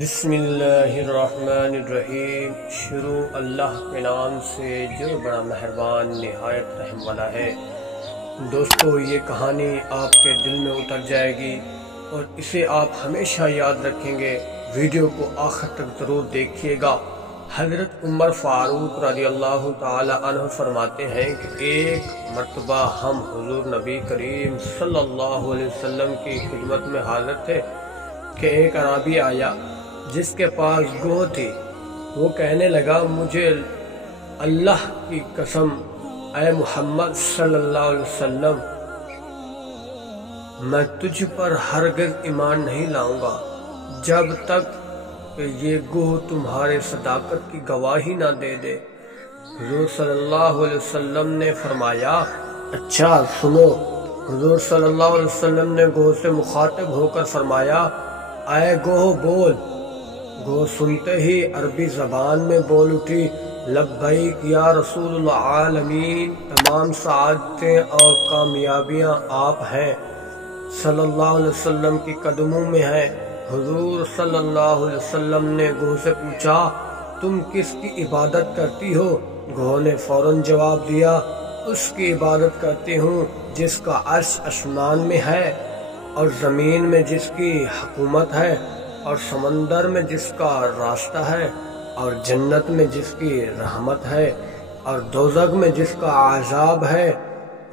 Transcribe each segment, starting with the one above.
بسم اللہ الرحمن الرحیم۔ شروع اللہ کے نام سے جو بڑا مہربان نہایت رحم والا ہے۔ دوستو، یہ کہانی آپ کے دل میں اتر جائے گی اور اسے آپ ہمیشہ یاد رکھیں گے۔ ویڈیو کو آخر تک ضرور دیکھیے گا۔ حضرت عمر فاروق رضی اللہ تعالی عنہ فرماتے ہیں کہ ایک مرتبہ ہم حضور نبی کریم صلی اللہ علیہ وسلم کی خدمت میں حاضر تھے کہ ایک اعرابی آیا جس کے پاس گوہ تھی۔ وہ کہنے لگا، مجھے اللہ کی قسم اے محمد صلی اللہ علیہ وسلم، میں تجھ پر ہرگز ایمان نہیں لاؤں گا جب تک کہ یہ گوہ تمہارے صداقت کی گواہی نہ دے دے۔ حضور صلی اللہ علیہ وسلم نے فرمایا، اچھا سنو۔ حضور صلی اللہ علیہ وسلم نے گوہ سے مخاطب ہو کر فرمایا، اے گوہ بول۔ گوہ سنتے ہی عربی زبان میں بول اٹھی، لبیک یا رسول العالمین، تمام سعادتیں اور کامیابیاں آپ ہیں صلی اللہ علیہ وسلم کی قدموں میں ہیں۔ حضور صلی اللہ علیہ وسلم نے گوہ سے پوچھا، تم کس کی عبادت کرتی ہو؟ گوہ نے فوراً جواب دیا، اس کی عبادت کرتی ہوں جس کا عرش آسمان میں ہے اور زمین میں جس کی حکومت ہے اور سمندر میں جس کا راستہ ہے اور جنت میں جس کی رحمت ہے اور دوزخ میں جس کا عذاب ہے۔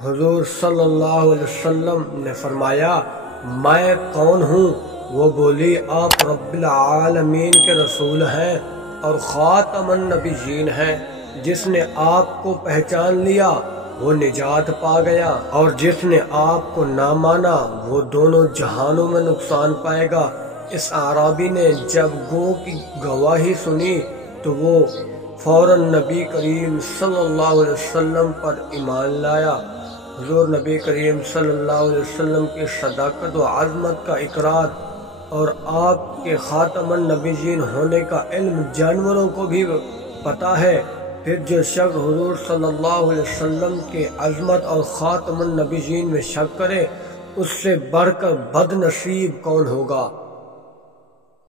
حضور صلی اللہ علیہ وسلم نے فرمایا، میں کون ہوں؟ وہ بولی، آپ رب العالمین کے رسول ہیں اور خاتم النبیین ہیں۔ جس نے آپ کو پہچان لیا وہ نجات پا گیا اور جس نے آپ کو نہ مانا وہ دونوں جہانوں میں نقصان پائے گا۔ اس اعرابی نے جب گوہ کی گواہی سنی تو وہ فوراً نبی کریم صلی اللہ علیہ وسلم پر ایمان لایا۔ حضور نبی کریم صلی اللہ علیہ وسلم کی صداقت و عظمت کا اقرار اور آپ کے خاتم النبیین ہونے کا علم جانوروں کو بھی پتہ ہے۔ پھر جو شخص حضور صلی اللہ علیہ وسلم کے عظمت اور خاتم النبیین میں شک کرے، اس سے بڑھ کر بد نصیب کون ہوگا؟